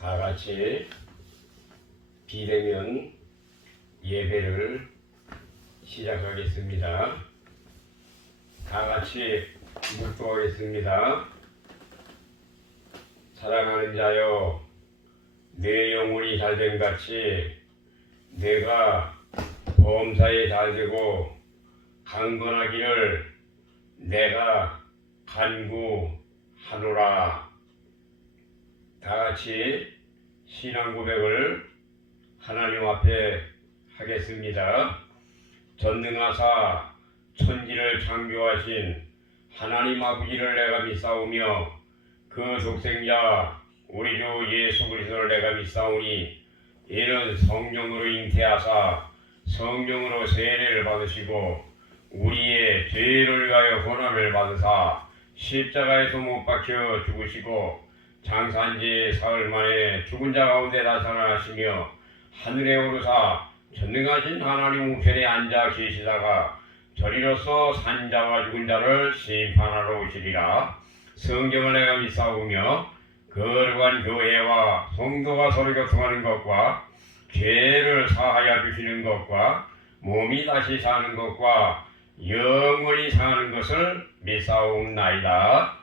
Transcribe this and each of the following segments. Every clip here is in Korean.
다 같이 비대면 예배를 시작하겠습니다. 다 같이 묵도하겠습니다. 사랑하는 자여, 내 영혼이 잘됨 같이 내가 범사에 잘되고 강건하기를 내가 간구하노라. 다같이 신앙 고백을 하나님 앞에 하겠습니다. 전능하사 천지를 창조하신 하나님 아버지를 내가 믿사오며 그 독생자 우리 주 예수 그리스도를 내가 믿사오니 이는 성령으로 잉태하사 성령으로 세례를 받으시고 우리의 죄를 위하여 고난을 받으사 십자가에서 못 박혀 죽으시고 장사한지 사흘 만에 죽은 자 가운데 나타나시며 하늘에 오르사 전능하신 하나님 우편에 앉아 계시다가 저리로서 산자와 죽은 자를 심판하러 오시리라. 성경을 내가 믿사오며 거룩한 교회와 성도가 서로 교통하는 것과 죄를 사하여 주시는 것과 몸이 다시 사는 것과 영원히 사는 것을 믿사옵나이다.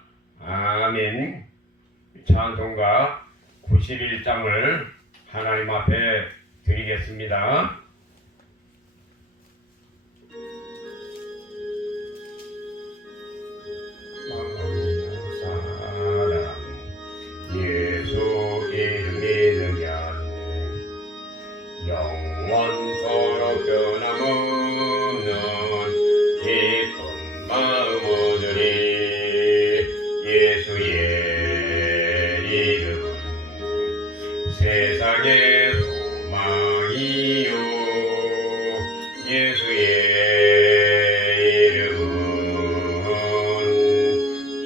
아멘. 찬송가 91장을 하나님 앞에 드리겠습니다. 사랑 예수 이름 믿으면 영원토록 변함없는 기쁜 마음 얻으리. 예수의 이름은 세상의 소망이요. 예수의 이름은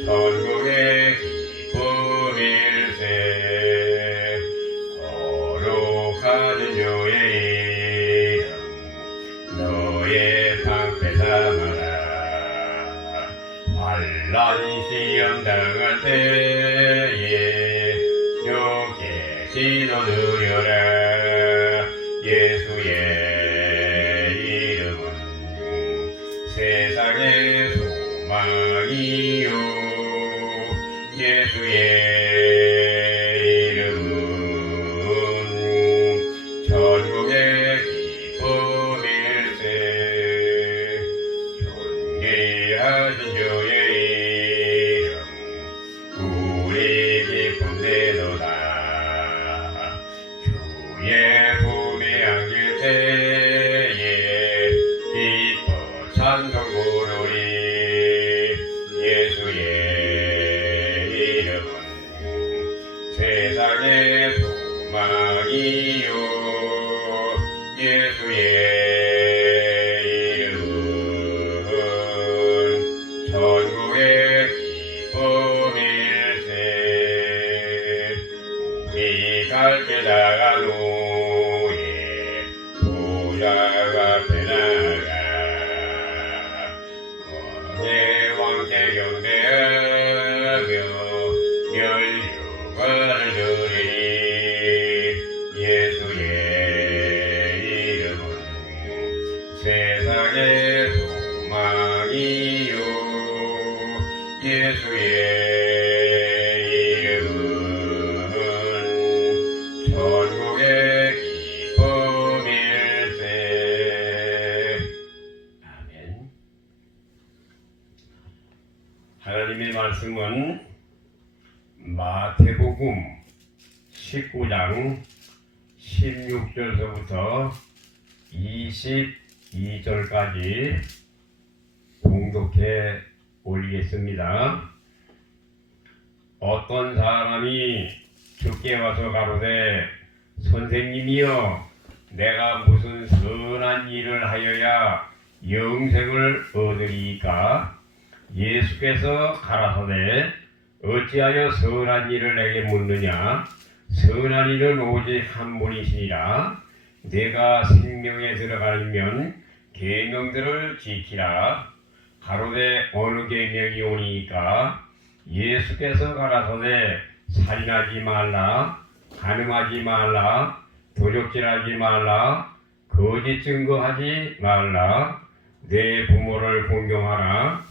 천국의 기쁨일세. 거룩하신 주의 이름 너의 방패 삼아라. 환난 시험 당할 때에 주께 기도 드려라. 예수의 이름은 세상의 소망이요. 예수의 이름은 천국의 기쁨일세. 존귀하신 주의 이름 우리 기쁨 되도다. 주의 품에 안길 때에 기뻐 찬송 부르리. 예수의 이름은 세상의 소망이요. 예수의 이름은 천국의 기쁨일세. 우리 갈길 나가노에 부자가 앞에 나가 거기에 왕께 경배하며 연류관을 드리니. 예수의 이름은 세상의 소망이요. 예수의 이름은 천국의 기쁨일세. 아멘. 하나님의 말씀은 마태복음 19장 16절서부터 22절까지 봉독해 올리겠습니다. 어떤 사람이 주께 와서 가로되 선생님이여 내가 무슨 선한 일을 하여야 영생을 얻으리이까? 예수께서 가라사대 어찌하여 선한 일을 내게 묻느냐? 선한 일은 오직 한 분이시니라. 내가 생명에 들어가려면 계명들을 지키라. 가로되 어느 계명이 오니까? 예수께서 가라사대 살인하지 말라, 간음하지 말라, 도적질하지 말라, 거짓 증거하지 말라, 내 부모를 공경하라,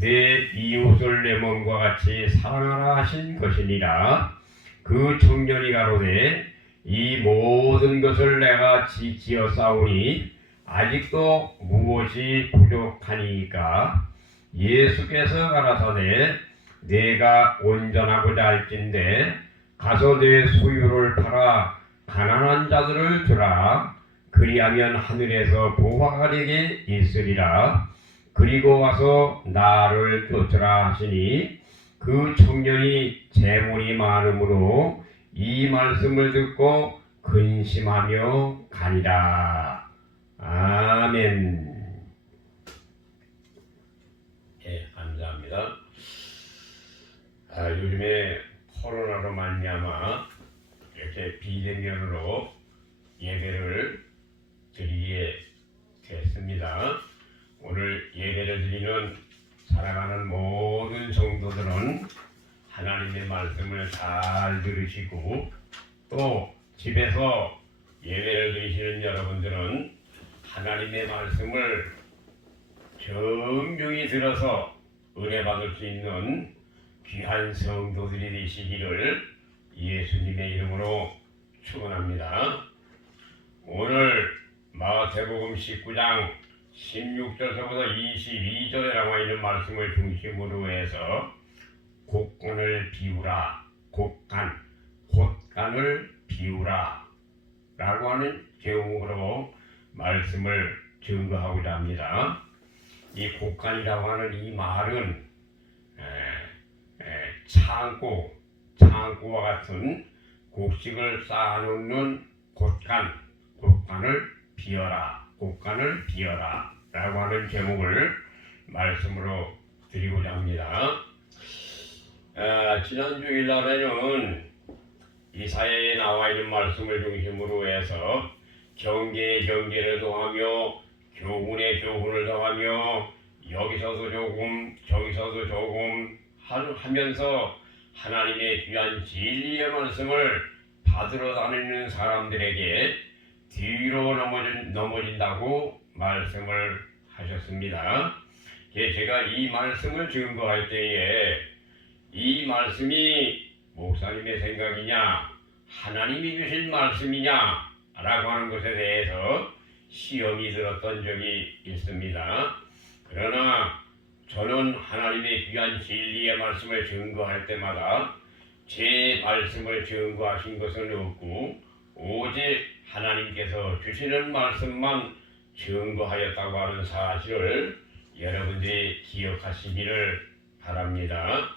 내 이웃을 내 몸과 같이 사랑하라 하신 것이니라. 그 청년이 가로되 이 모든 것을 내가 지키어 싸우니 아직도 무엇이 부족하니까? 예수께서 가라사대 내가 온전하고자 할진대 가서 내 소유를 팔아 가난한 자들을 주라. 그리하면 하늘에서 보화가 내게 있으리라. 그리고 와서 나를 쫓으라 하시니 그 청년이 재물이 많으므로 이 말씀을 듣고 근심하며 가니라. 아멘. 예, 감사합니다. 요즘에 코로나로 말미암아 이렇게 비대면으로 예배를 드리게 됐습니다. 오늘 예배를 드리는 사랑하는 모든 성도들은 하나님의 말씀을 잘 들으시고 또 집에서 예배를 드리시는 여러분들은 하나님의 말씀을 정중히 들어서 은혜 받을 수 있는 귀한 성도들이 되시기를 예수님의 이름으로 축원합니다. 오늘 마태복음 19장 16절서부터 22절에 나와 있는 말씀을 중심으로 해서 곡간을 비우라, 곳간을 비우라 라고 하는 제목으로 말씀을 증거하고자 합니다. 이 곡간이라고 하는 이 말은 창고와 같은 곡식을 쌓아놓는 곳간을 비워라 라고 하는 제목을 말씀으로 드리고자 합니다. 지난 주일날에는 이사야에 나와 있는 말씀을 중심으로 해서 경계에 경계를 더하며 교훈에 교훈을 더하며 여기서도 조금 저기서도 조금 하면서 하나님의 귀한 진리의 말씀을 받으러 다니는 사람들에게 뒤로 넘어진다고 말씀을 하셨습니다. 제가 이 말씀을 증거할 때에 이 말씀이 목사님의 생각이냐 하나님이 주신 말씀이냐 라고 하는 것에 대해서 시험이 들었던 적이 있습니다. 그러나 저는 하나님의 귀한 진리의 말씀을 증거할 때마다 제 말씀을 증거하신 것은 없고 오직 하나님께서 주시는 말씀만 증거하였다고 하는 사실을 여러분들이 기억하시기를 바랍니다.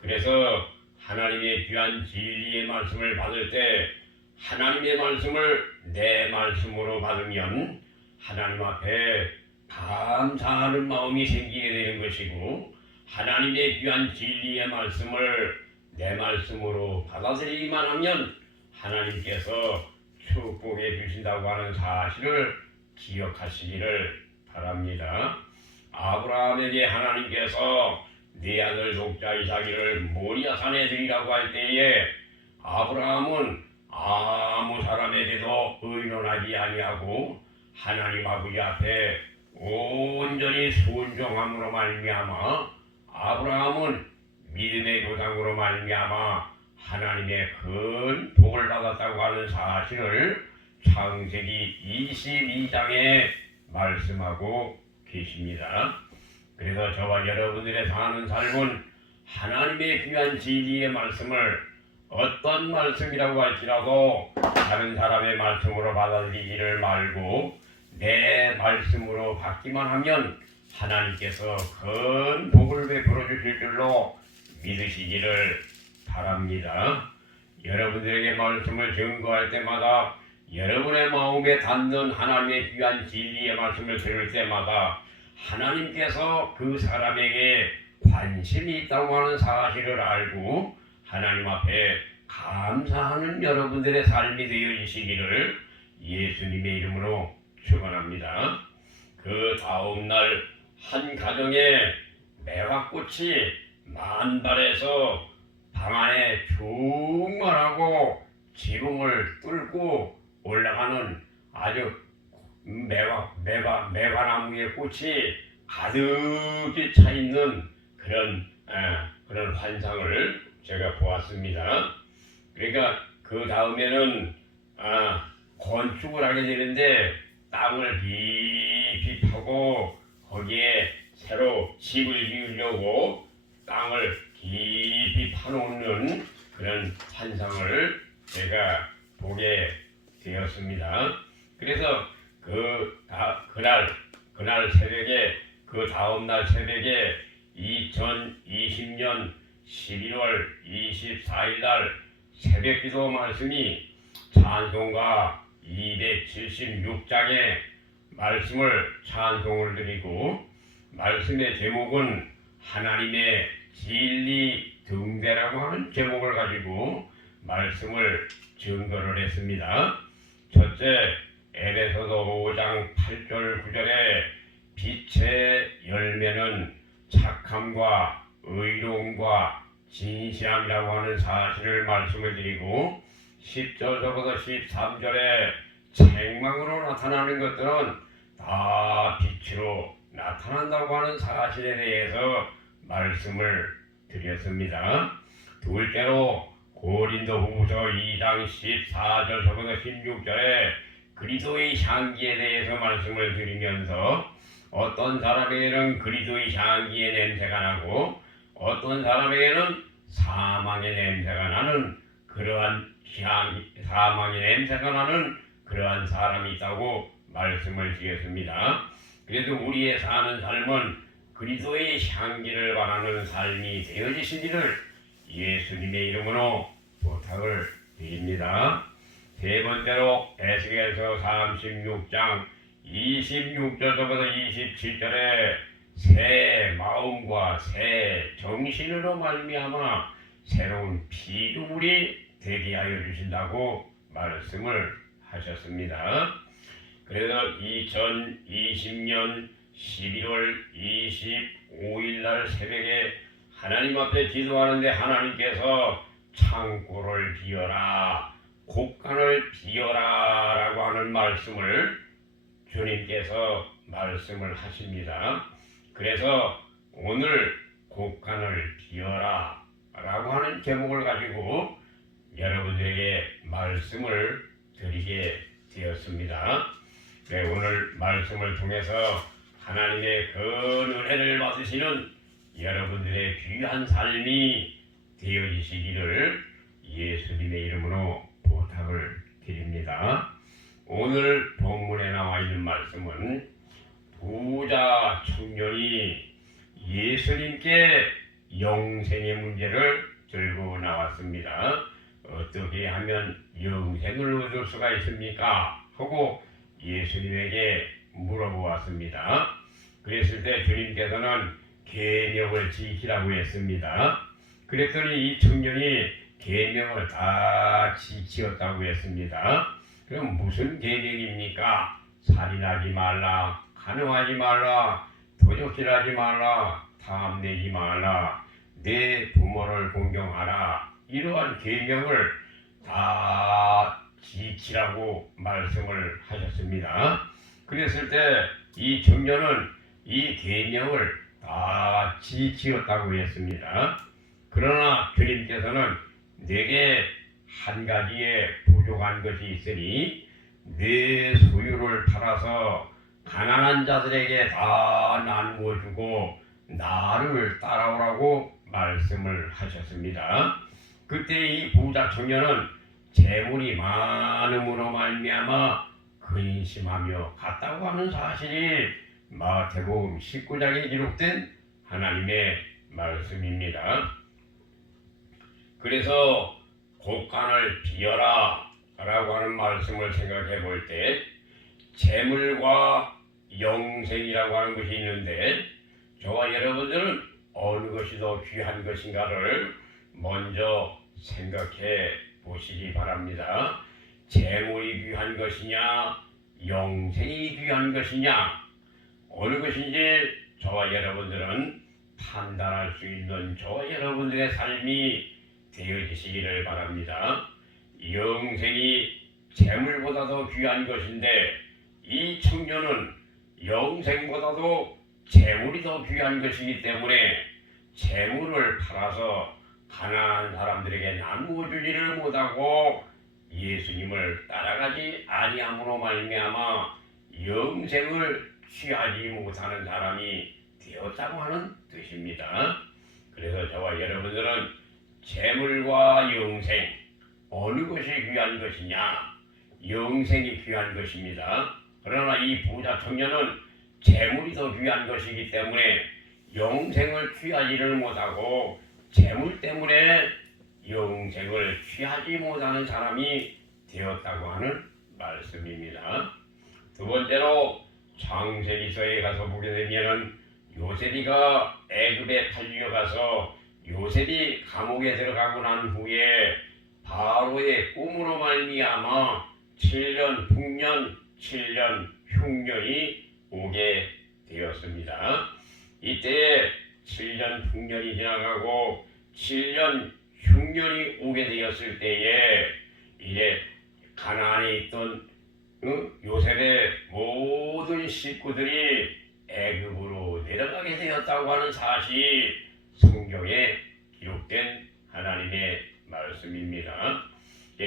그래서 하나님의 귀한 진리의 말씀을 받을 때 하나님의 말씀을 내 말씀으로 받으면 하나님 앞에 감사하는 마음이 생기게 되는 것이고 하나님의 귀한 진리의 말씀을 내 말씀으로 받아들이기만 하면 하나님께서 축복해 주신다고 하는 사실을 기억하시기를 바랍니다. 아브라함에게 하나님께서 네 아들 독자 이삭을 모리아 산에 드리라고 할 때에 아브라함은 아무 사람에게도 의논하지 아니하고 하나님 아버지 앞에 온전히 순종함으로 말미암아 아브라함은 믿음의 조상으로 말미암아 하나님의 큰 복을 받았다고 하는 사실을 창세기 22장에 말씀하고 계십니다. 그래서 저와 여러분들의 사는 삶은 하나님의 귀한 진리의 말씀을 어떤 말씀이라고 할지라도 다른 사람의 말씀으로 받아들이지를 말고 내 말씀으로 받기만 하면 하나님께서 큰 복을 베풀어 주실 줄로 믿으시기를 바랍니다. 여러분들에게 말씀을 증거할 때마다 여러분의 마음에 닿는 하나님의 귀한 진리의 말씀을 들을 때마다 하나님께서 그 사람에게 관심이 있다고 하는 사실을 알고 하나님 앞에 감사하는 여러분들의 삶이 되어지시기를 예수님의 이름으로 축원합니다. 그 다음 날 한 가정에 매화꽃이 만발해서 방 안에 충만하고 지붕을 뚫고 올라가는 아주 매화나무의 꽃이 가득히 차 있는 그런 환상을 제가 보았습니다. 그러니까 그 다음에는 건축을 하게 되는데 땅을 깊이 파고 거기에 새로 집을 지으려고 땅을 깊이 파놓는 그런 환상을 제가 보게 되었습니다. 그래서 그날 새벽에 그 다음날 새벽에 2020년 11월 24일 날 새벽기도 말씀이 찬송가 276장의 말씀을 찬송을 드리고 말씀의 제목은 하나님의 진리 등대라고 하는 제목을 가지고 말씀을 증거를 했습니다. 첫째, 에베소서 5장 8절 9절에 빛의 열매는 착함과 의로움과 진실함이라고 하는 사실을 말씀을 드리고 10절서부터 13절에 책망으로 나타나는 것들은 다 빛으로 나타난다고 하는 사실에 대해서 말씀을 드렸습니다. 둘째로 고린도후서 2장 14절서부터 16절에 그리스도의 향기에 대해서 말씀을 드리면서 어떤 사람에게는 그리스도의 향기의 냄새가 나고 어떤 사람에게는 사망의 냄새가 나는 사망의 냄새가 나는 그러한 사람이 있다고 말씀을 드렸습니다. 그래서 우리의 사는 삶은 그리스도의 향기를 바라는 삶이 되어지시기를 예수님의 이름으로 부탁을 드립니다. 세 번째로 에스겔서 36장 26절부터 27절에 새 마음과 새 정신으로 말미암아 새로운 피조물이 되게 하여 주신다고 말씀을 하셨습니다. 그래서 2020년 11월 25일 날 새벽에 하나님 앞에 기도하는데 하나님께서 창고를 비워라, 곡간을 비워라 라고 하는 말씀을 주님께서 말씀을 하십니다. 그래서 오늘 곡간을 비워라 라고 하는 제목을 가지고 여러분들에게 말씀을 드리게 되었습니다. 네, 오늘 말씀을 통해서 하나님의 그 은혜를 받으시는 여러분들의 귀한 삶이 되어지시기를 예수님의 이름으로 부탁을 드립니다. 오늘 본문에 나와 있는 말씀은 부자 청년이 예수님께 영생의 문제를 들고 나왔습니다. 어떻게 하면 영생을 얻을 수가 있습니까? 하고 예수님에게 물어보았습니다. 그랬을 때 주님께서는 계명을 지키라고 했습니다. 그랬더니 이 청년이 계명을 다 지키었다고 했습니다. 그럼 무슨 계명입니까? 살인하지 말라, 간음하지 말라, 도적질하지 말라, 탐내지 말라, 내 부모를 공경하라, 이러한 계명을 다 지키라고 말씀을 하셨습니다. 그랬을 때 이 청년은 이 계명을 다 지키었다고 했습니다. 그러나 주님께서는 내게 한 가지에 부족한 것이 있으니 내 소유를 팔아서 가난한 자들에게 다 나누어 주고 나를 따라오라고 말씀을 하셨습니다. 그때 이 부자 청년은 재물이 많음으로 말미암아 근심하며 갔다고 하는 사실이 마태복음 19장에 기록된 하나님의 말씀입니다. 그래서 곡간을 비워라 라고 하는 말씀을 생각해 볼 때 재물과 영생이라고 하는 것이 있는데 저와 여러분들은 어느 것이 더 귀한 것인가를 먼저 생각해 보시기 바랍니다. 재물이 귀한 것이냐, 영생이 귀한 것이냐, 어느 것인지 저와 여러분들은 판단할 수 있는 저와 여러분들의 삶이 되어지시기를 바랍니다. 영생이 재물보다도 귀한 것인데 이 청년은 영생보다도 재물이 더 귀한 것이기 때문에 재물을 팔아서 가난한 사람들에게 나누어 주지를 못하고 예수님을 따라가지 아니함으로 말미암아 영생을 취하지 못하는 사람이 되었다고 하는 뜻입니다. 그래서 저와 여러분들은 재물과 영생 어느 것이 귀한 것이냐? 영생이 귀한 것입니다. 그러나 이 부자 청년은 재물이 더 귀한 것이기 때문에 영생을 취하지를 못하고 재물 때문에 영생을 취하지 못하는 사람이 되었다고 하는 말씀입니다. 두 번째로 창세기서에 가서 보게 되면은 요셉이가 애굽에 팔려가서 요셉이 감옥에 들어가고 난 후에 바로의 꿈으로 말미암아 7년 풍년 7년 흉년이 오게 되었습니다. 이때 7년 풍년이 지나가고 7년 흉년이 오게 되었을 때에 이제 가나안에 있던 요셉의 모든 식구들이 애굽으로 내려가게 되었다고 하는 사실이 성경에 기록된 하나님의 말씀입니다.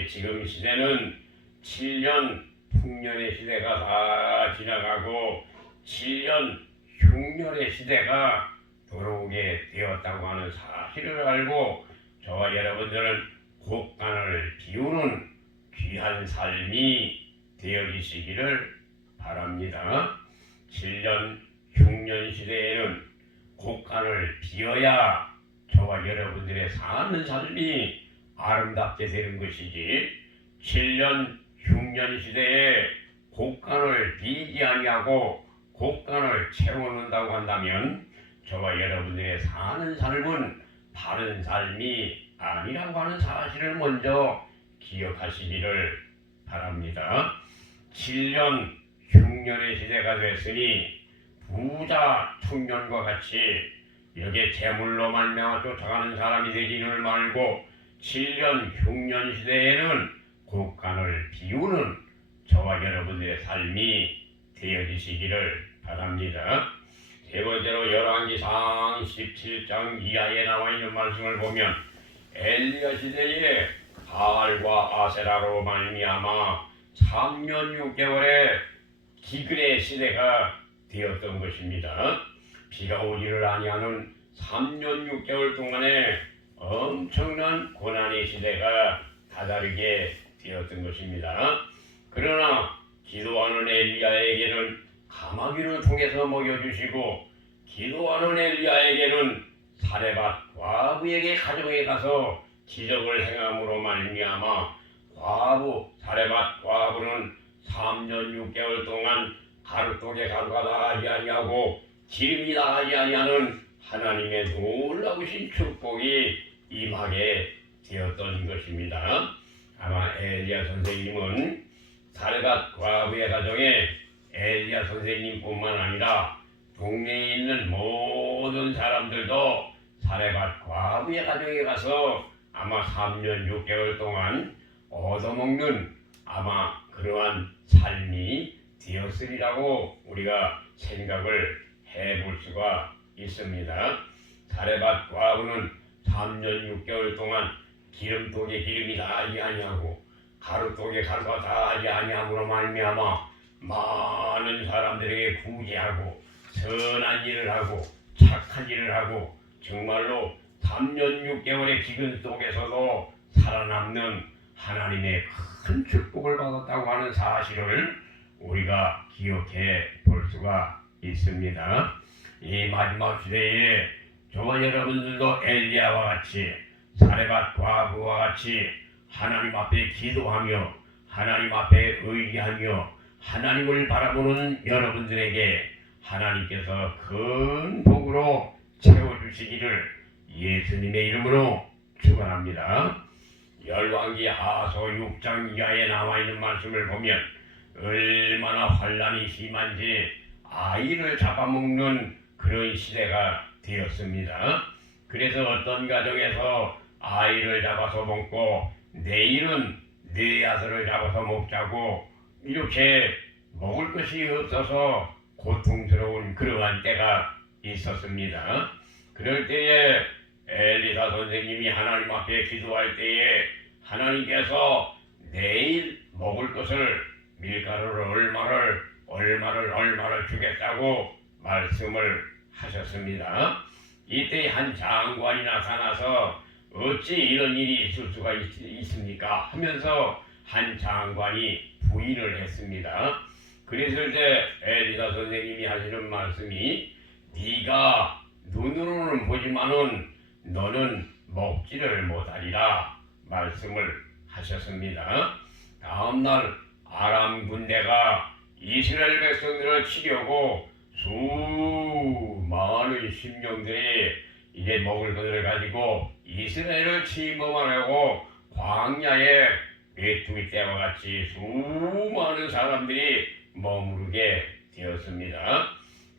지금 시대는 7년 풍년의 시대가 다 지나가고 7년 흉년의 시대가 돌아오게 되었다고 하는 사실을 알고 저와 여러분들은 곡간을 비우는 귀한 삶이 되어지시기를 바랍니다. 7년 흉년 시대에는 곡간을 비워야 저와 여러분들의 사는 삶이 아름답게 되는 것이지 7년 흉년 시대에 곡간을 비지 아니하고 곡간을 채워놓는다고 한다면 저와 여러분들의 사는 삶은 바른 삶이 아니라고 하는 사실을 먼저 기억하시기를 바랍니다. 7년 흉년의 시대가 됐으니 부자 청년과 같이 이렇게 재물로 말미암아 쫓아가는 사람이 되지를 말고 7년 흉년 시대에는 곡간을 비우는 저와 여러분들의 삶이 되어지시기를 바랍니다. 세 번째로 열왕기상 17장 이하에 나와 있는 말씀을 보면 엘리야 시대에 바알과 아세라로 말미암아 3년 6개월의 기근의 시대가 되었던 것입니다. 비가 오지를 아니하는 3년 6개월 동안에 엄청난 고난의 시대가 다다르게 되었던 것입니다. 그러나 기도하는 엘리야에게는 가마귀를 통해서 먹여주시고 기도하는 엘리야에게는 사레밧 과부에게 가정에 가서 기적을 행함으로 말미암아 사레밧 과부는 3년 6개월 동안 가루독에 가루가 나가지 아니하고 기름이 나가지 아니하는 하나님의 놀라우신 축복이 임하게 되었던 것입니다. 아마 엘리야 선생님은 사레밧 과부의 가정에 엘리야 선생님뿐만 아니라 동네에 있는 모든 사람들도 사레밧 과부의 가정에 가서 아마 3년 6개월 동안 얻어먹는 아마 그러한 삶이 되었으리라고 우리가 생각을 해볼 수가 있습니다. 사레밧 과부는 3년 6개월 동안 기름독에 기름이 나지 아니하고 가루독에 가루가 나지 아니함으로 말미암아 많은 사람들에게 구제하고 선한 일을 하고 착한 일을 하고 정말로 3년 6개월의 기근 속에서도 살아남는 하나님의 큰 축복을 받았다고 하는 사실을 우리가 기억해 볼 수가 있습니다. 이 마지막 시대에 저와 여러분들도 엘리야와 같이 사레밧 과부와 같이 하나님 앞에 기도하며 하나님 앞에 의지하며 하나님을 바라보는 여러분들에게 하나님께서 큰 복으로 채워주시기를 예수님의 이름으로 축원합니다. 열왕기 하서 6장 이하에 나와 있는 말씀을 보면 얼마나 환난이 심한지 아이를 잡아먹는 그런 시대가 되었습니다. 그래서 어떤 가정에서 아이를 잡아서 먹고 내일은 네 아들을 잡아서 먹자고 이렇게 먹을 것이 없어서 고통스러운 그러한 때가 있었습니다. 그럴 때에 엘리사 선생님이 하나님 앞에 기도할 때에 하나님께서 내일 먹을 것을 밀가루를 얼마를 주겠다고 말씀을 하셨습니다. 이때 한 장관이 나타나서 어찌 이런 일이 있을 수가 있습니까? 하면서 한 장관이 부인을 했습니다. 그랬을 때 엘리사 선생님이 하시는 말씀이 네가 눈으로는 보지만은 너는 먹지를 못하리라 말씀을 하셨습니다. 다음날 아람 군대가 이스라엘 백성들을 치려고 수많은 심령들이 이제 먹을 것을 가지고 이스라엘을 침범하려고 광야에 메뚜기 떼와 같이 수많은 사람들이 머무르게 되었습니다.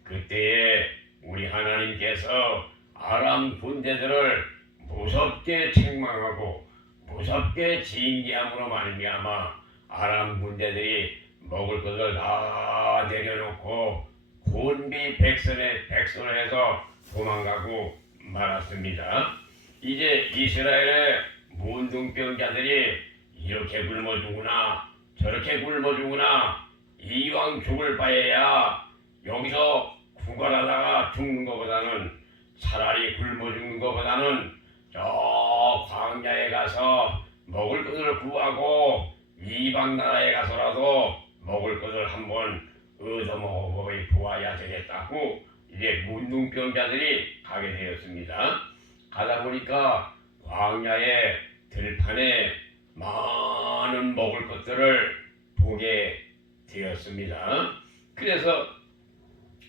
그때에 우리 하나님께서 아람 군대들을 무섭게 책망하고 무섭게 징계함으로 말미암아 아람 군대들이 먹을 것을 다 내려놓고 곤비 백선을 해서 도망가고 말았습니다. 이제 이스라엘의 문둥병자들이 이렇게 굶어 죽으나 저렇게 굶어 죽으나 이왕 죽을 바에야 여기서 구걸하다가 죽는 것보다는 차라리 굶어 죽는 것보다는 저 광야에 가서 먹을 것을 구하고 이방 나라에 가서라도 먹을 것을 한번 얻어먹어 보아야 되겠다고 이제 문둥병자들이 가게 되었습니다. 가다 보니까 광야의 들판에 많은 먹을 것들을 보게 되었습니다. 그래서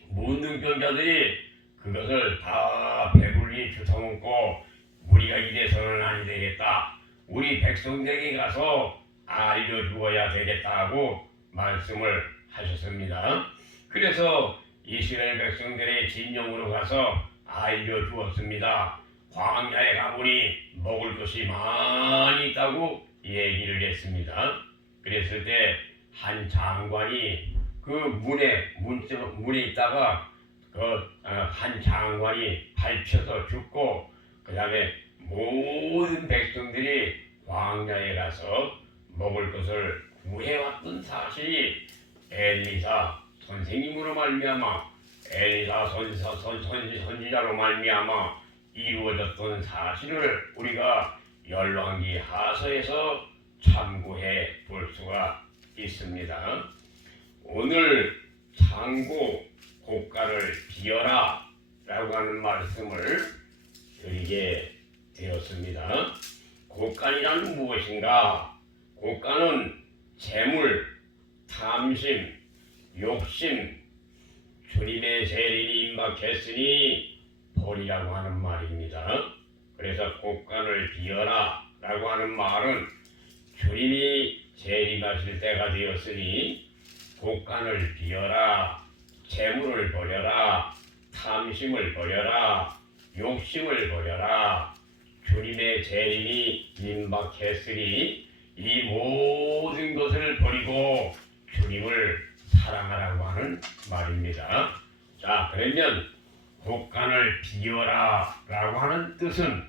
문둥병자들이 그것을 다 배불리 주워먹고 우리가 이래서는 아니 되겠다. 우리 백성들에게 가서 알려주어야 되겠다고 말씀을 하셨습니다. 그래서 이스라엘 백성들의 진영으로 가서 알려주었습니다. 광야에 가보니 먹을 것이 많이 있다고 얘기를 했습니다. 그랬을 때 한 장관이 그 문에 있다가 한 장관이 밟혀서 죽고 그 다음에 모든 백성들이 광야에 가서 먹을 것을 구해왔던 사실이 엘리사 선생님으로 말미암아 엘리사 선지자로 말미암아 이루어졌던 사실을 우리가 열왕기 하서에서 참고해 볼 수가 있습니다. 오늘 창고 곡간을 비어라 라고 하는 말씀을 드리게 되었습니다. 곡간이란 무엇인가? 곡간은 재물, 탐심, 욕심, 주님의 세린이 임박했으니 버리라고 하는 말입니다. 그래서 곡간을 비어라 라고 하는 말은 주님이 재림하실 때가 되었으니 곡간을 비어라, 재물을 버려라, 탐심을 버려라, 욕심을 버려라. 주님의 재림이 임박했으니 이 모든 것을 버리고 주님을 사랑하라고 하는 말입니다. 자, 그러면 곡간을 비워라 라고 하는 뜻은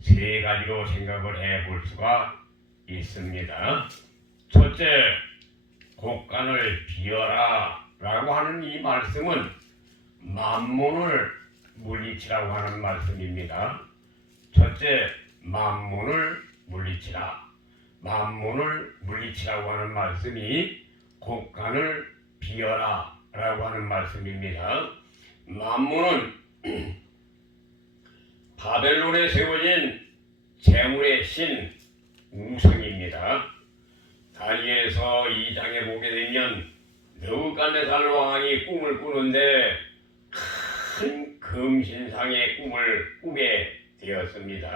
세 가지로 생각을 해볼 수가 있습니다. 첫째, 곡간을 비워라 라고 하는 이 말씀은 만몬을 물리치라고 하는 말씀입니다. 첫째, 만몬을 물리치라. 만몬을 물리치라고 하는 말씀이 곡간을 비워라 라고 하는 말씀입니다. 만몬은 바벨론에 세워진 재물의 신 우상입니다. 다니엘서 2장에 보게 되면 느부갓네살 왕이 꿈을 꾸는데 큰 금신상의 꿈을 꾸게 되었습니다.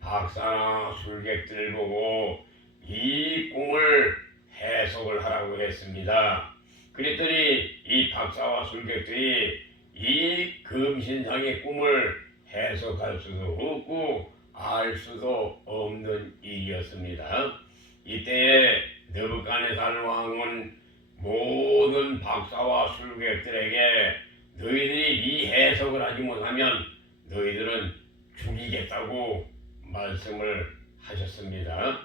박사나 술객들 보고 이 꿈을 해석을 하라고 했습니다. 그랬더니 이 박사와 술객들이 이 금신상의 꿈을 해석할 수도 없고 알 수도 없는 일이었습니다. 이때에 느부갓네살 왕은 모든 박사와 술객들에게 너희들이 이 해석을 하지 못하면 너희들은 죽이겠다고 말씀을 하셨습니다.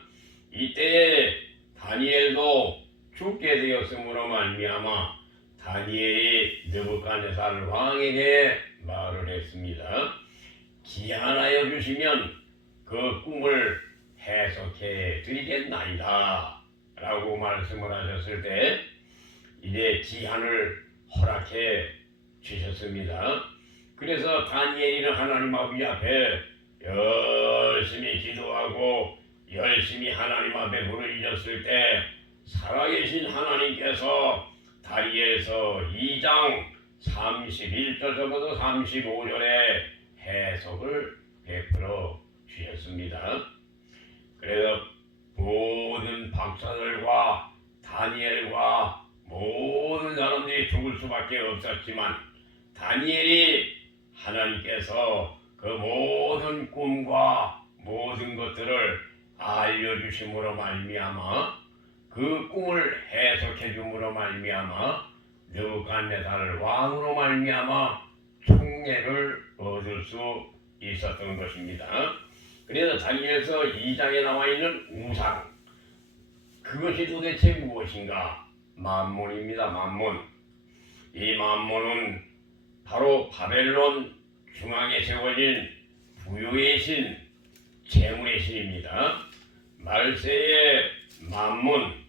이때에 다니엘도 죽게 되었으므로 말미암아 다니엘이 느부갓네살 왕에게 말을 했습니다. 기한하여 주시면 그 꿈을 해석해 드리겠나이다 라고 말씀을 하셨을 때 이제 기한을 허락해 주셨습니다. 그래서 다니엘이는 하나님 아버지 앞에 열심히 기도하고 열심히 하나님 앞에 부르짖었을 때 살아계신 하나님께서 다니엘서 2장 31절부터 35절에 해석을 베풀어 주셨습니다. 그래서 모든 박사들과 다니엘과 모든 사람들이 죽을 수밖에 없었지만 다니엘이 하나님께서 그 모든 꿈과 모든 것들을 알려주심으로 말미암아 그 꿈을 해석해 줌으로 말미암아 느부갓네살 왕으로 말미암아 총애를 얻을 수 있었던 것입니다. 그래서 다니엘서 2장에 나와 있는 우상, 그것이 도대체 무엇인가? 만몬입니다. 만몬. 이 만몬은 바로 바벨론 중앙에 세워진 부유의 신, 재물의 신입니다. 말세의 만몬,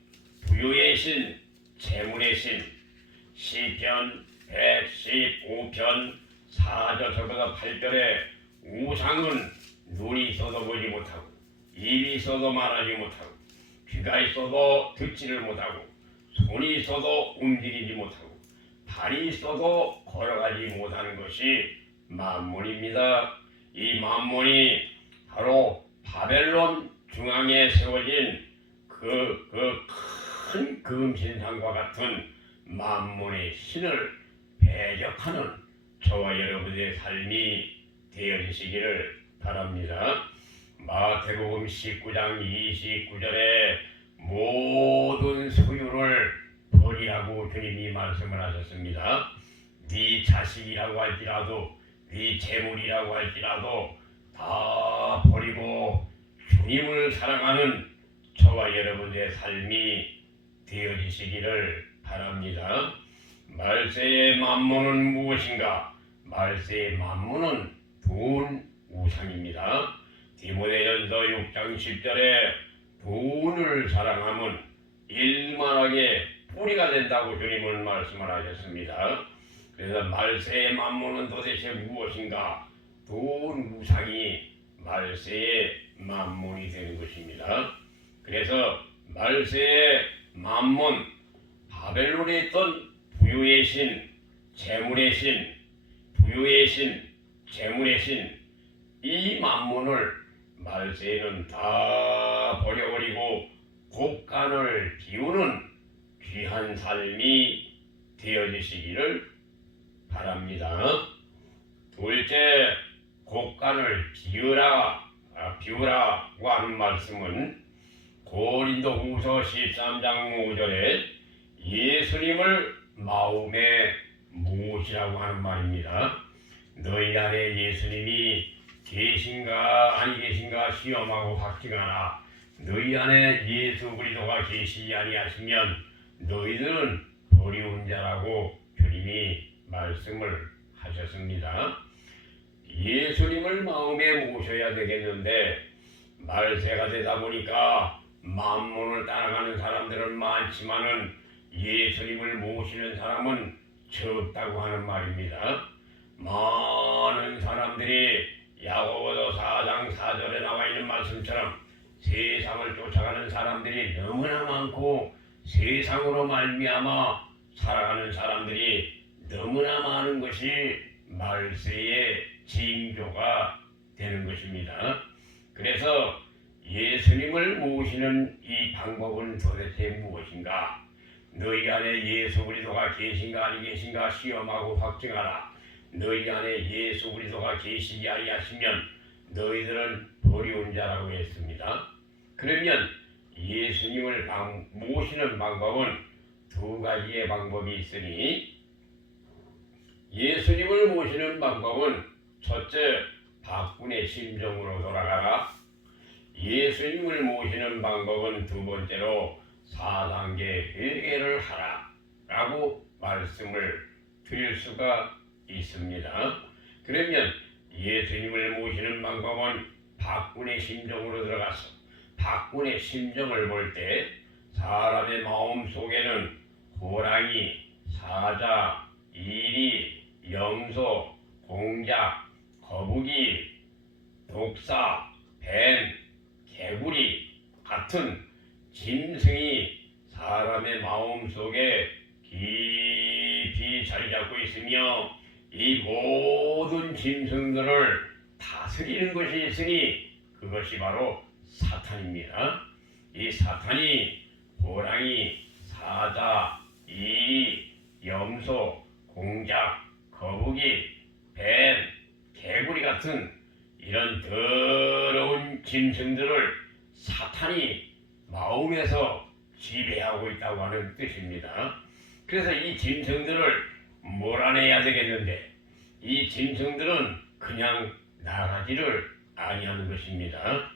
부유의 신, 재물의 신, 시편 115편 4절부터 8절에 우상은 눈이 있어도 보지 못하고 입이 있어도 말하지 못하고 귀가 있어도 듣지를 못하고 손이 있어도 움직이지 못하고 발이 있어도 걸어가지 못하는 것이 만몬입니다. 이 만몬이 바로 바벨론 중앙에 세워진 그 큰 금신상과 같은 만몬의 신을 배격하는 저와 여러분의 삶이 되어지시기를 바랍니다. 마태복음 19장 29절에 모든 소유를 버리라고 주님이 말씀을 하셨습니다. 네 자식이라고 할지라도 네 재물이라고 할지라도 다 버리고 주님을 사랑하는 저와 여러분의 삶이 되어지시기를 바랍니다. 말세의 만몬은 무엇인가? 말세의 만몬은 돈 우상입니다. 디모데전서 6장 10절에 돈을 사랑하면 일만하게 뿌리가 된다고 주님은 말씀을 하셨습니다. 그래서 말세의 만몬은 도대체 무엇인가? 돈 우상이 말세의 만몬이 되는 것입니다. 그래서 말세의 만몬, 바벨론에 있던 부유의 신, 재물의 신, 부유의 신, 재물의 신, 이 만몬을 말세에는 다 버려버리고 곡간을 비우는 귀한 삶이 되어지시기를 바랍니다. 둘째, 곡간을 비우라고 하는 말씀은 고린도후서 13장 5절에 예수님을 마음에 모시라고 하는 말입니다. 너희 안에 예수님이 계신가 아니 계신가 시험하고 확증하라. 너희 안에 예수 그리스도가 계시지 아니하시면 너희들은 버리운 자라고 주님이 말씀을 하셨습니다. 예수님을 마음에 모셔야 되겠는데 말세가 되다 보니까 만몬을 따라가는 사람들은 많지만은 예수님을 모시는 사람은 적다고 하는 말입니다. 많은 사람들이 야고보서 4장 4절에 나와 있는 말씀처럼 세상을 쫓아가는 사람들이 너무나 많고 세상으로 말미암아 살아가는 사람들이 너무나 많은 것이 말세의 징조가 되는 것입니다. 그래서 예수님을 모시는 이 방법은 도대체 무엇인가? 너희 안에 예수 그리스도가 계신가 아니 계신가 시험하고 확증하라. 너희 안에 예수 그리스도가 계시지 아니하시면 너희들은 버리운 자라고 했습니다. 그러면 예수님을 모시는 방법은 두 가지의 방법이 있으니, 예수님을 모시는 방법은 첫째, 박군의 심정으로 돌아가라. 예수님을 모시는 방법은 두 번째로 4단계 회개를 하라 라고 말씀을 드릴 수가 있습니다. 그러면 예수님을 모시는 방법은 박군의 심정으로 들어가서 박군의 심정을 볼 때 사람의 마음 속에는 호랑이, 사자, 이리, 염소, 공작, 거북이, 독사, 뱀, 개구리 같은 짐승이 사람의 마음 속에 깊이 자리 잡고 있으며, 이 모든 짐승들을 다스리는 것이 있으니 그것이 바로 사탄입니다. 이 사탄이 호랑이, 사자, 이리, 염소, 공작, 거북이, 뱀, 개구리 같은 이런 더러운 짐승들을 사탄이 마음에서 지배하고 있다고 하는 뜻입니다. 그래서 이 짐승들을 몰아내야 되겠는데, 이 짐승들은 그냥 나가지를 아니하는 것입니다.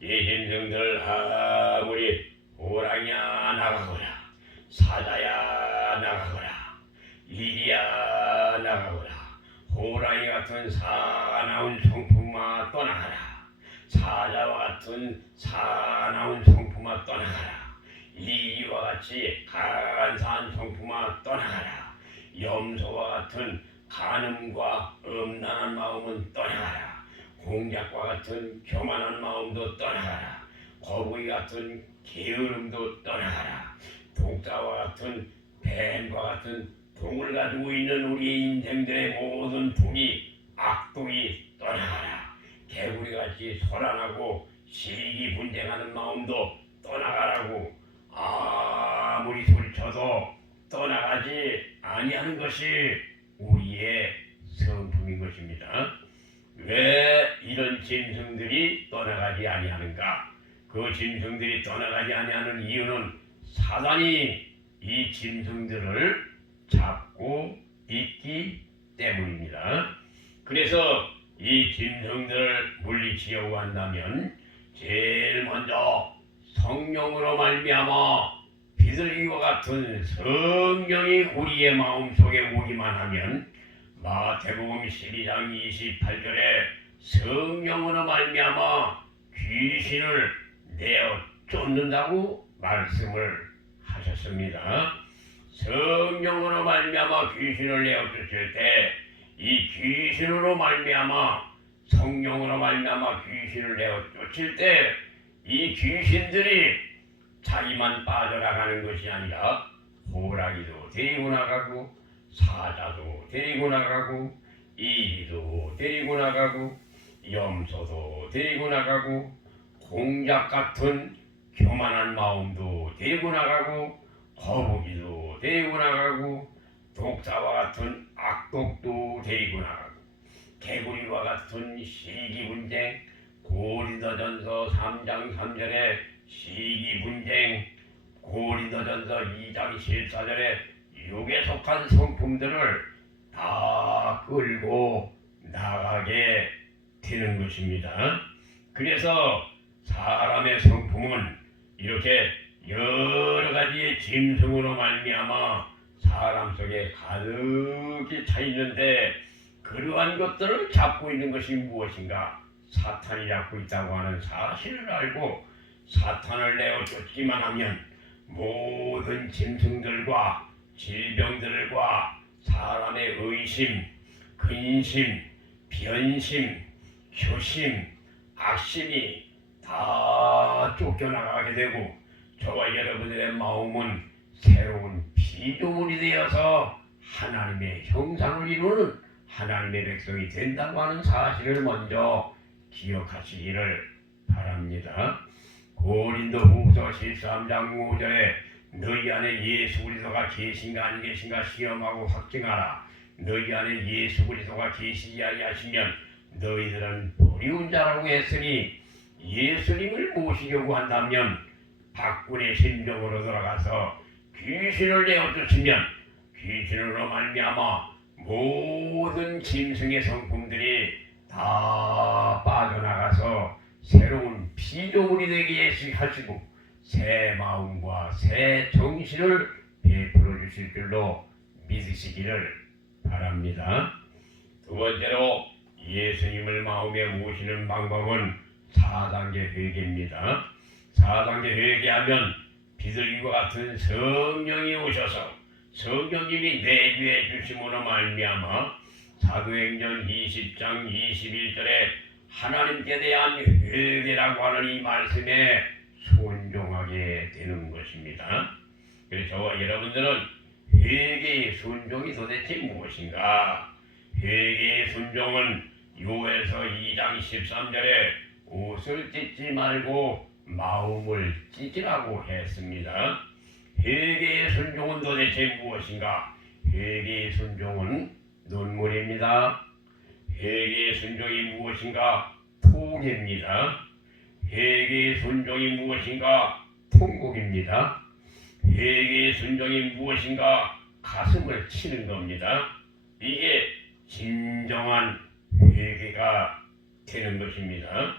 이 짐승들 아무리 호랑이야 나가거라, 사자야 나가거라, 이리야 나가거라, 호랑이 같은 사나운 성품아 떠나가라, 사자와 같은 사나운 성품아 떠나가라, 이리와 같이 간사한 성품아 떠나가라, 염소와 같은 간음과 음란한 마음은 떠나가라, 공작과 같은 교만한 마음도 떠나가라, 거북이 같은 게으름도 떠나가라, 독사와 같은 뱀과 같은 독을 가지고 있는 우리 인생들의 모든 독이, 악독이 떠나가라, 개구리같이 소란하고 시기분쟁하는 마음도 떠나가라고 아무리 소리쳐도 떠나가지 아니하는 것이 우리의 성품인 것입니다. 왜 이런 짐승들이 떠나가지 아니하는가? 그 짐승들이 떠나가지 아니하는 이유는 사단이 이 짐승들을 잡고 있기 때문입니다. 그래서 이 짐승들을 물리치려고 한다면 제일 먼저 성령으로 말미암아 비둘기와 같은 성령이 우리의 마음속에 오기만 하면, 마태복음 12장 28절에 성령으로 말미암아 귀신을 내어 쫓는다고 말씀을 하셨습니다. 성령으로 말미암아 귀신을 내어 쫓을 때, 이 귀신으로 말미암아 성령으로 말미암아 귀신을 내어 쫓을 때, 이 귀신들이 자기만 빠져나가는 것이 아니라 호랑이도 데리고 나가고, 사자도 데리고 나가고, 이리도 데리고 나가고, 염소도 데리고 나가고, 공작 같은 교만한 마음도 데리고 나가고, 거북이도 데리고 나가고, 독사와 같은 악독도 데리고 나가고, 개구리와 같은 시기분쟁, 고린도전서 3장 3절에 시기분쟁, 고린도전서 2장 14절에 육에 속한 성품들을 다 끌고 나가게 되는 것입니다. 그래서 사람의 성품은 이렇게 여러 가지의 짐승으로 말미암아 사람 속에 가득히 차 있는데, 그러한 것들을 잡고 있는 것이 무엇인가? 사탄이 잡고 있다고 하는 사실을 알고 사탄을 내어 쫓기만 하면 모든 짐승들과 질병들과 사람의 의심, 근심, 변심, 교심, 악심이 다 쫓겨나가게 되고, 저와 여러분들의 마음은 새로운 피조물이 되어서 하나님의 형상을 이루는 하나님의 백성이 된다고 하는 사실을 먼저 기억하시기를 바랍니다. 고린도후서 13장 5절에 너희 안에 예수 그리스도가 계신가 안 계신가 시험하고 확증하라. 너희 안에 예수 그리스도가 계시지 아니하시면 너희들은 버리운 자라고 했으니, 예수님을 모시려고 한다면 박군의 신정으로 돌아가서 귀신을 내어 쫓으면 귀신으로 말미암아 모든 짐승의 성품들이 다 빠져나가서 새로운 피조물이 되게 하시고 새 마음과 새 정신을 베풀어 주실 줄로 믿으시기를 바랍니다. 두 번째로 예수님을 마음에 모시는 방법은 4단계 회개입니다. 4단계 회개하면 비둘기와 같은 성령이 오셔서 성령님이 내주해 주심으로 말미암아 사도행전 20장 21절에 하나님께 대한 회개라고 하는 이 말씀에 순종하게 되는 것입니다. 그래서 저와 여러분들은 회개의 순종이 도대체 무엇인가? 회개의 순종은 요에서 2장 13절에 옷을 찢지 말고 마음을 찢으라고 했습니다. 회개의 순종은 도대체 무엇인가? 회개의 순종은 눈물입니다. 회개의 순종이 무엇인가? 통입니다. 회개의 순종이 무엇인가? 통곡입니다. 회개의 순종이 무엇인가? 가슴을 치는 겁니다. 이게 진정한 회개가 되는 것입니다.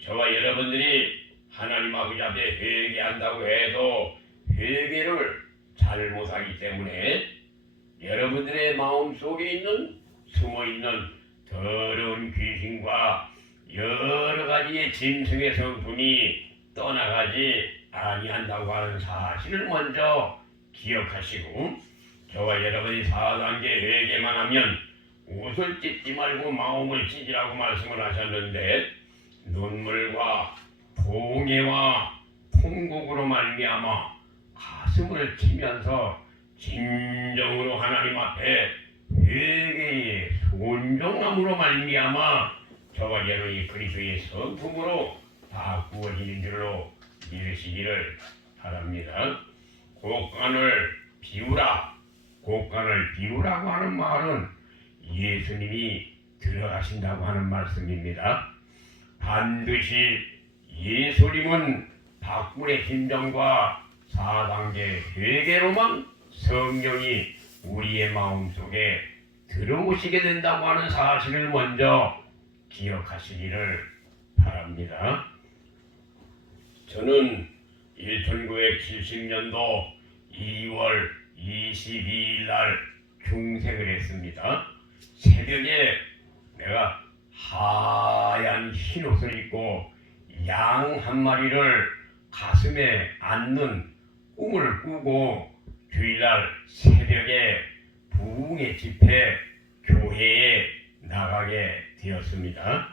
저와 여러분들이 하나님 아버지 앞에 회개한다고 해도 회개를 잘못하기 때문에 여러분들의 마음속에 있는 숨어있는 더러운 귀신과 여러 가지의 짐승의 성품이 떠나가지 아니한다고 하는 사실을 먼저 기억하시고 저와 여러분이 4단계 회개만 하면 옷을 찢지 말고 마음을 찢으라고 말씀을 하셨는데 눈물과 봉해와 통곡으로 말미암아 가슴을 치면서 진정으로 하나님 앞에 회개의 순종함으로 말미암아 저와 여러분이 그리스도의 성품으로 바꾸어지는 줄로 믿으시기를 바랍니다. 곡간을 비우라. 곡간을 비우라고 하는 말은 예수님이 들어가신다고 하는 말씀입니다. 반드시 예수님은 박군의 심정과 4단계 회개로만 성령이 우리의 마음속에 들어오시게 된다고 하는 사실을 먼저 기억하시기를 바랍니다. 저는 1970년도 2월 22일 날 중생을 했습니다. 새벽에 내가 하얀 흰옷을 입고 양 한 마리를 가슴에 안는 꿈을 꾸고 주일날 새벽에 부흥의 집회 교회에 나가게 되었습니다.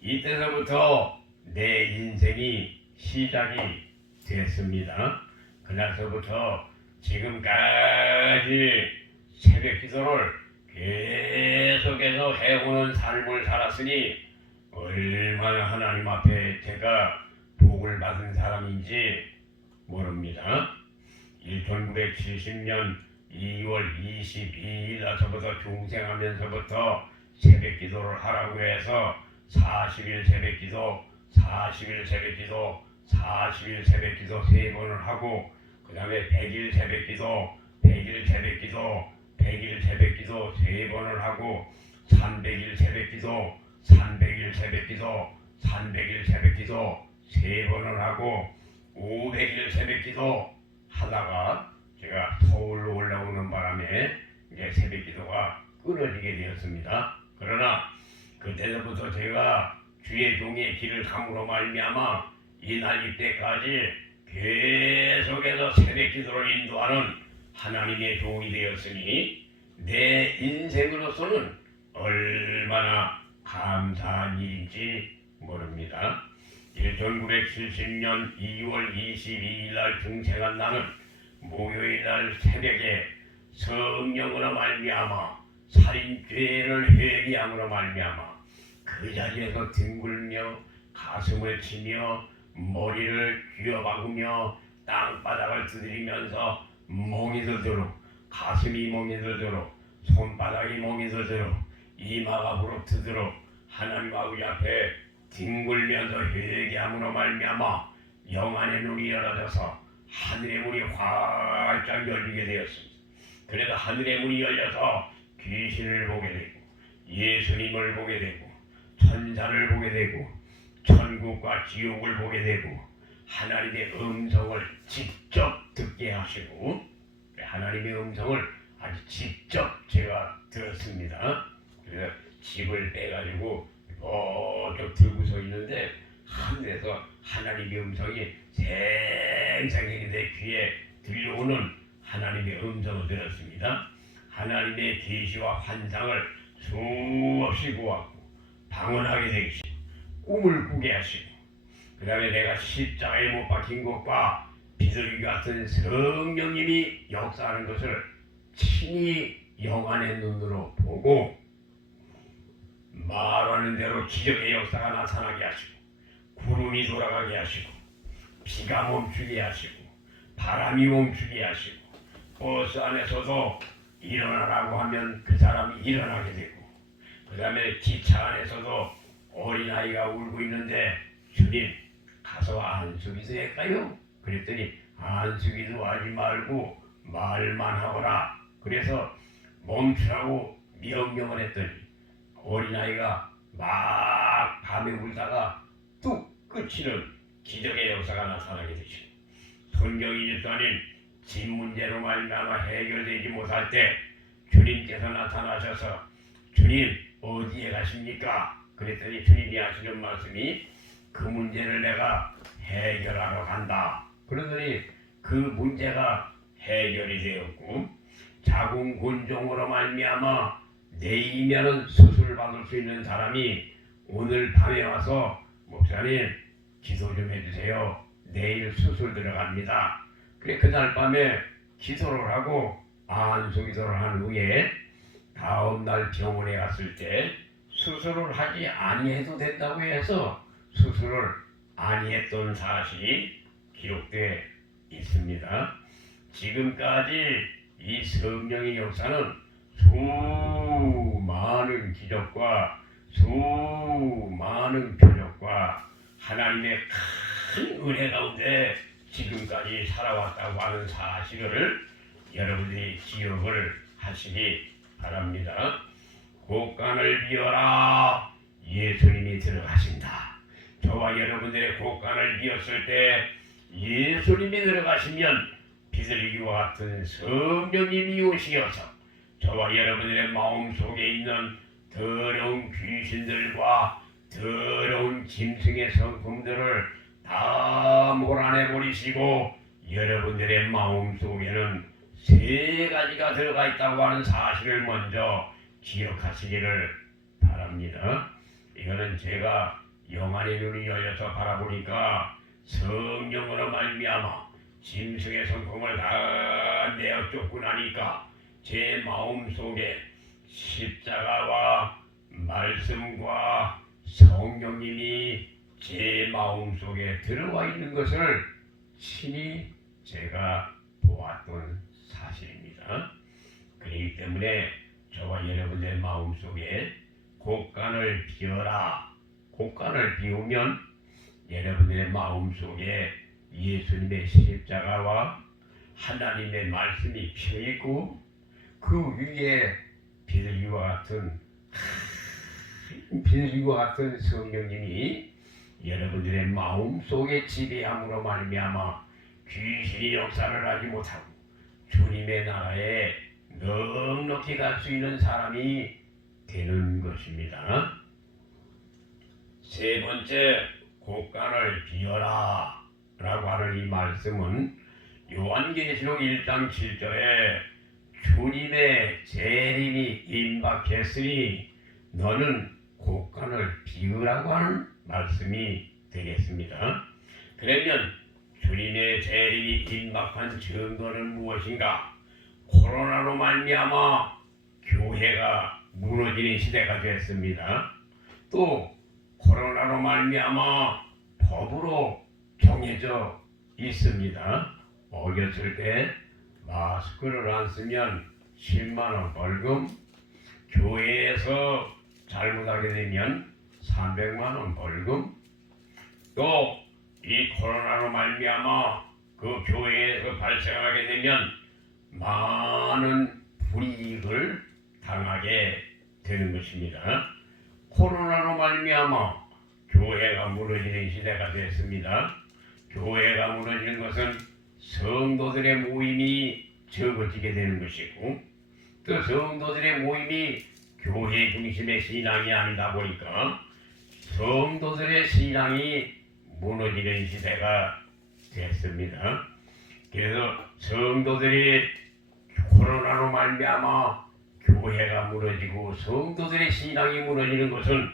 이때서부터 내 인생이 시작이 됐습니다. 그날서부터 지금까지 새벽 기도를 계속해서 해오는 삶을 살았으니 얼마나 하나님 앞에 제가 복을 받은 사람인지 모릅니다. 1970년 2월 22일 날서부터 중생하면서부터 새벽 기도를 하라고 해서 40일 새벽 기도, 40일 새벽 기도, 40일 새벽 기도 3번을 하고 그 다음에 100일 새벽 기도, 100일 새벽 기도, 100일 새벽 기도 3번을 하고 300일 새벽 기도, 300일 새벽 기도, 300일 새벽 기도 3번을 하고 500일 새벽 기도 하다가 제가 서울로 올라오는 바람에 이제 새벽 기도가 끊어지게 되었습니다. 그러나 그때부터 제가 주의 종의 길을 감으로 말미암아 이날 이때까지 계속해서 새벽 기도를 인도하는 하나님의 종이 되었으니 내 인생으로서는 얼마나 감사한 일인지 모릅니다. 1970년 2월 22일 날 중생한 나는 목요일 날 새벽에 성령으로 말미암아 살인죄를 회개함으로 말미암아 그 자리에서 뒹굴며 가슴을 치며 머리를 쥐어박으며 땅바닥을 두드리면서 멍이 들도록 가슴이 멍이 들도록 손바닥이 멍이 들도록 이마가 부르트도록 하나님 아버지 앞에 뒹굴면서 회개함으로 말미암아 영안의 눈이 열어져서 하늘의 문이 활짝 열리게 되었습니다. 그래서 하늘의 문이 열려서 귀신을 보게 되고 예수님을 보게 되고 천사를 보게 되고 천국과 지옥을 보게 되고 하나님의 음성을 직접 듣게 하시고 하나님의 음성을 아주 직접 제가 들었습니다. 그래서 집을 빼가지고 쭉 들고 서 있는데 하늘에서 하나님의 음성이 생생하게 내 귀에 들려오는 하나님의 음성을 들었습니다. 하나님의 계시와 환상을 수없이 보았고 방언하게 되시고 꿈을 꾸게 하시고 그 다음에 내가 십자가에 못 박힌 것과 비둘기 같은 성령님이 역사하는 것을 친히 영안의 눈으로 보고 말하는 대로 기적의 역사가 나타나게 하시고 구름이 돌아가게 하시고 비가 멈추게 하시고 바람이 멈추게 하시고 버스 안에서도 일어나라고 하면 그 사람이 일어나게 되고 그 다음에 기차 안에서도 어린아이가 울고 있는데 주님 가서 안수기도 할까요? 그랬더니 안수기도 하지 말고 말만 하거라. 그래서 멈추라고 명령을 했더니 어린아이가 막 밤에 울다가 뚝 끊치는 기적의 역사가 나타나게 되시고 성경이 일단은 집 문제로 말미암아 해결되지 못할 때 주님께서 나타나셔서 주님 어디에 가십니까? 그랬더니 주님이 하시는 말씀이 그 문제를 내가 해결하러 간다. 그러더니 그 문제가 해결이 되었고 자궁곤종으로 말미암아 내일이면은 수술을 받을 수 있는 사람이 오늘 밤에 와서 목사님 기도 좀 해주세요. 내일 수술 들어갑니다. 그래 그날 밤에 기도를 하고 안수기도를 한 후에 다음날 병원에 갔을 때 수술을 하지 아니해도 된다고 해서 수술을 아니했던 사실이 기록되어 있습니다. 지금까지 이 성령의 역사는 수많은 기적과 수많은 표적과 하나님의 큰 은혜 가운데 지금까지 살아왔다고 하는 사실을 여러분들이 기억을 하시기 바랍니다. 곳간을 비워라. 예수님이 들어가신다. 저와 여러분들의 곳간을 비웠을 때 예수님이 들어가시면 비둘기와 같은 성령님이 오시어서 저와 여러분들의 마음속에 있는 더러운 귀신들과 더러운 짐승의 성품들을 다 몰아내버리시고 여러분들의 마음속에는 세 가지가 들어가 있다고 하는 사실을 먼저 기억하시기를 바랍니다. 이거는 제가 영안의 눈이 열려서 바라보니까 성령으로 말미암아 짐승의 성품을 다 내어 쫓고 나니까 제 마음속에 십자가와 말씀과 성령님이 제 마음속에 들어와 있는 것을 친히 제가 보았던 사실입니다. 그렇기 때문에 저와 여러분의 마음속에 곳간을 비워라. 곳간을 비우면 여러분의 마음속에 예수님의 십자가와 하나님의 말씀이 펴있고 그 위에 비둘기와 같은 성령님이 여러분들의 마음속에 지배함으로 말미암아 귀신이 역사를 하지 못하고 주님의 나라에 넉넉히 갈 수 있는 사람이 되는 것입니다. 세 번째, 곳간을 비워라 라고 하는 이 말씀은 요한계시록 1장 7절에 주님의 재림이 임박했으니 너는 곳간을 비우라고 하는 말씀이 되겠습니다. 그러면 주님의 재림이 임박한 증거는 무엇인가? 코로나로 말미암아 교회가 무너지는 시대가 됐습니다. 또 코로나로 말미암아 법으로 정해져 있습니다. 어겼을 때 마스크를 안 쓰면 10만원 벌금, 교회에서 잘못하게 되면 300만원 벌금, 또 이 코로나로 말미암아 그 교회에서 발생하게 되면 많은 불이익을 당하게 되는 것입니다. 코로나로 말미암아 교회가 무너지는 시대가 됐습니다. 교회가 무너지는 것은 성도들의 모임이 적어지게 되는 것이고, 또 성도들의 모임이 교회 중심의 신앙이 아니다 보니까 성도들의 신앙이 무너지는 시대가 됐습니다. 그래서 성도들이 코로나로 말미암아 교회가 무너지고 성도들의 신앙이 무너지는 것은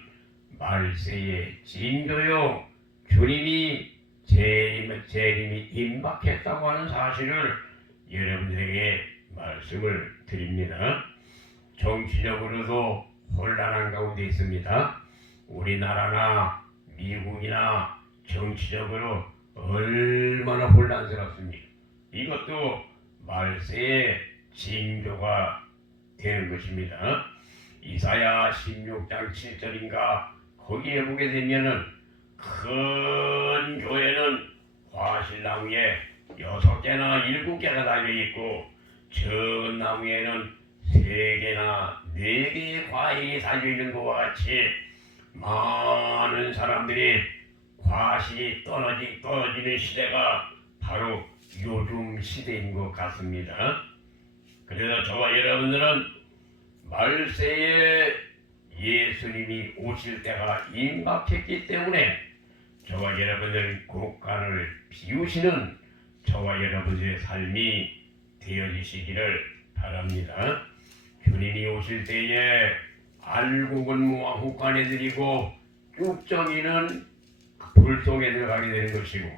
말세의 징조요, 주님이 재림이 임박했다고 하는 사실을 여러분들에게 말씀을 드립니다. 정치적으로도 혼란한 가운데 있습니다. 우리나라나 미국이나 정치적으로 얼마나 혼란스럽습니까? 이것도 말세의 징조가 되는 것입니다. 이사야 16장 7절인가 거기에 보게 되면은 큰 교회는 과실나무에 6개나 7개가 달려있고 저 나무에는 3개나 4개의 과일이 달려있는 것과 같이 많은 사람들이 과실이 떨어지는 시대가 바로 요즘 시대인 것 같습니다. 그래서 저와 여러분들은 말세에 예수님이 오실 때가 임박했기 때문에 저와 여러분들 곡간을 비우시는 저와 여러분들의 삶이 되어지시기를 바랍니다. 주님이 오실 때에 알곡은 무와 곡간에 들이고 쭉정이는 불 속에 들어가게 되는 것이고,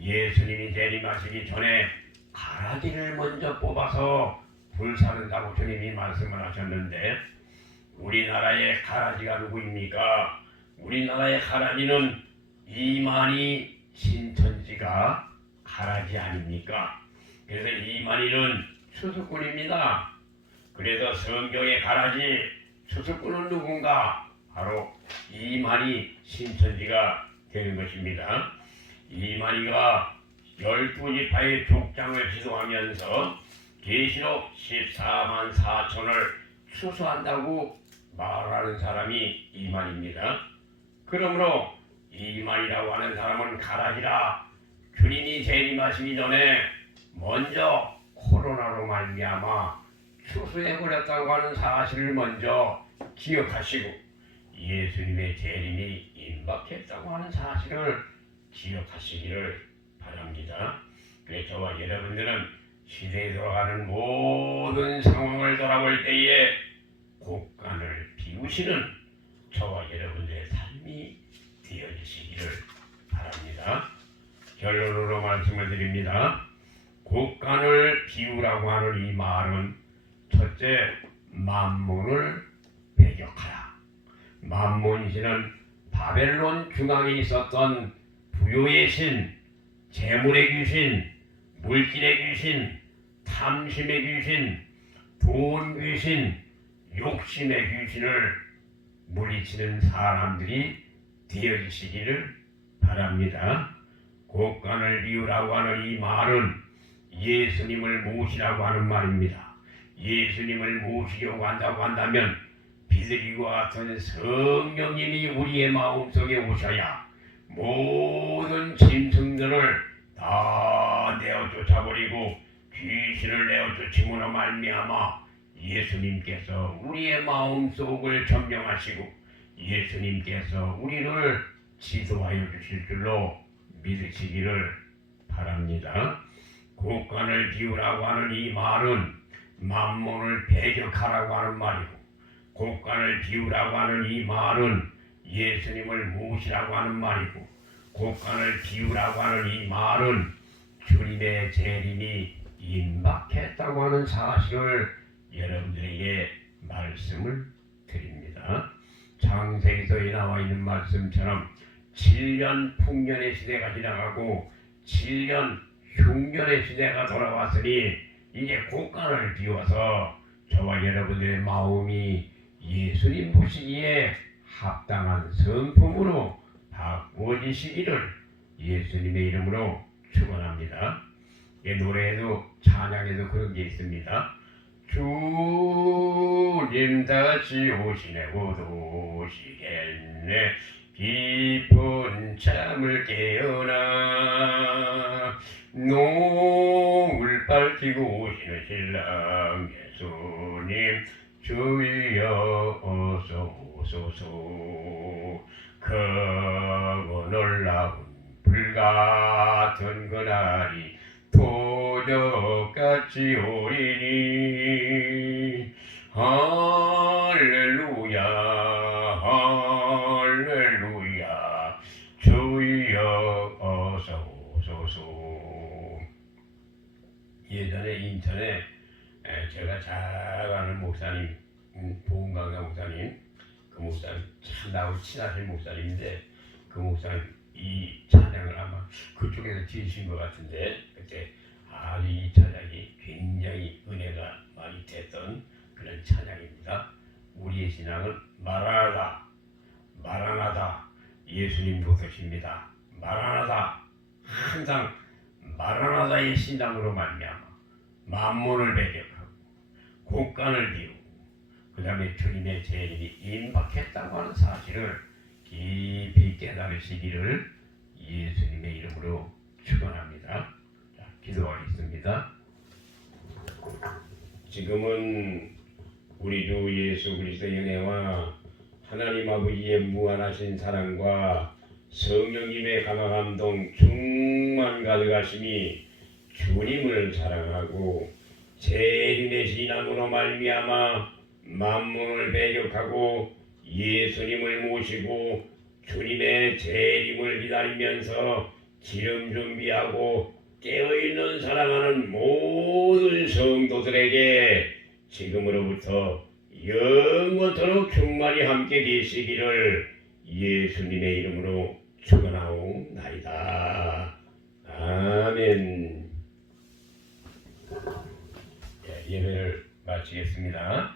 예수님이 재림하시기 전에 가라지를 먼저 뽑아서 불사른다고 주님이 말씀을 하셨는데, 우리나라의 가라지가 누구입니까? 우리나라의 가라지는 이만희 신천지가 가라지 아닙니까? 그래서 이만희는 추수꾼입니다. 그래서 성경의 가라지 추수꾼은 누군가? 바로 이만희 신천지가 되는 것입니다. 이만희가 12지파의 족장을 지도하면서 계시록 14만 4천을 추수한다고 말하는 사람이 이만희입니다. 그러므로 이만희라고 하는 사람은 가라지라 주님이 재림하시기 전에 먼저 코로나로 말미암아 추수해버렸다고 하는 사실을 먼저 기억하시고 예수님의 재림이 임박했다고 하는 사실을 기억하시기를 바랍니다. 그래서 저와 여러분들은 시대에 돌아가는 모든 상황을 돌아볼 때에 곡간을 비우시는 저와 여러분들의 삶이 되어지시기를 바랍니다. 결론으로 말씀을 드립니다. 곡간을 비우라고 하는 이 말은 첫째, 만몬을 배격하라. 만몬신은 바벨론 중앙에 있었던 부요의 신, 재물의 귀신, 물질의 귀신, 탐심의 귀신, 돈 귀신, 욕심의 귀신을 물리치는 사람들이 되어지시기를 바랍니다. 곡간을 비우라고 하는 이 말은 예수님을 모시라고 하는 말입니다. 예수님을 모시려고 한다고 한다면 비둘기와 같은 성령님이 우리의 마음속에 오셔야 모든 짐승들을 다 내어 쫓아버리고 귀신을 내어 쫓임으로 말미암아 예수님께서 우리의 마음속을 점령하시고 예수님께서 우리를 지도하여 주실 줄로 믿으시기를 바랍니다. 곡간을 비우라고 하는 이 말은 만몬을 배격하라고 하는 말이고, 곡간을 비우라고 하는 이 말은 예수님을 모시라고 하는 말이고, 곡간을 비우라고 하는 이 말은 주님의 재림이 임박했다고 하는 사실을 여러분들에게 말씀을 드립니다. 창세기서에 나와 있는 말씀처럼 7년 풍년의 시대가 지나가고 7년 흉년의 시대가 돌아왔으니 이제 곡간을 비워서 저와 여러분들의 마음이 예수님 보시기에 합당한 성품으로 바꾸어지시기를 예수님의 이름으로 축원합니다. 이 노래에도 찬양에도 그런 게 있습니다. 주님 다시 오시네 곧 오시겠네 깊은 잠을 깨어나 노을 밝히고 오시는 신랑 예수님 주여 어서 오소서 크고 놀라운 불같은 그날이 도적같이 오리니 할렐루야 할렐루야 주여 어서 오소서. 예전에 인천에 제가 잘 아는 목사님 보은강사 목사님 그 목사님 참 나하고 친하신 목사님인데 그 목사님 이 찬양을 아마 그쪽에서 지으신 것 같은데 그때 아주 이 찬양이 굉장히 은혜가 많이 됐던 그런 찬양입니다. 우리의 신앙은 마라나다 마라나다 예수님 보듯입니다. 마라나다 항상 마라나다의 신앙으로 말미암아 만물을 배격하고 곡간을 비우고 그 다음에 주님의 재림이 임박했다고 하는 사실을 깊이 깨달으시기를 예수님의 이름으로 축원합니다. 자, 기도하겠습니다. 지금은 우리 주 예수 그리스도의 은혜와 하나님 아버지의 무한하신 사랑과 성령님의 감화감동 충만 가득하심이 주님을 사랑하고 재림의 신앙으로 말미암아 만물을 배격하고 예수님을 모시고 주님의 재림을 기다리면서 기름 준비하고 깨어있는 사랑하는 모든 성도들에게 지금으로부터 영원토록 충만히 함께 계시기를 예수님의 이름으로 축원하옵나이다. 아멘. 예배를 마치겠습니다.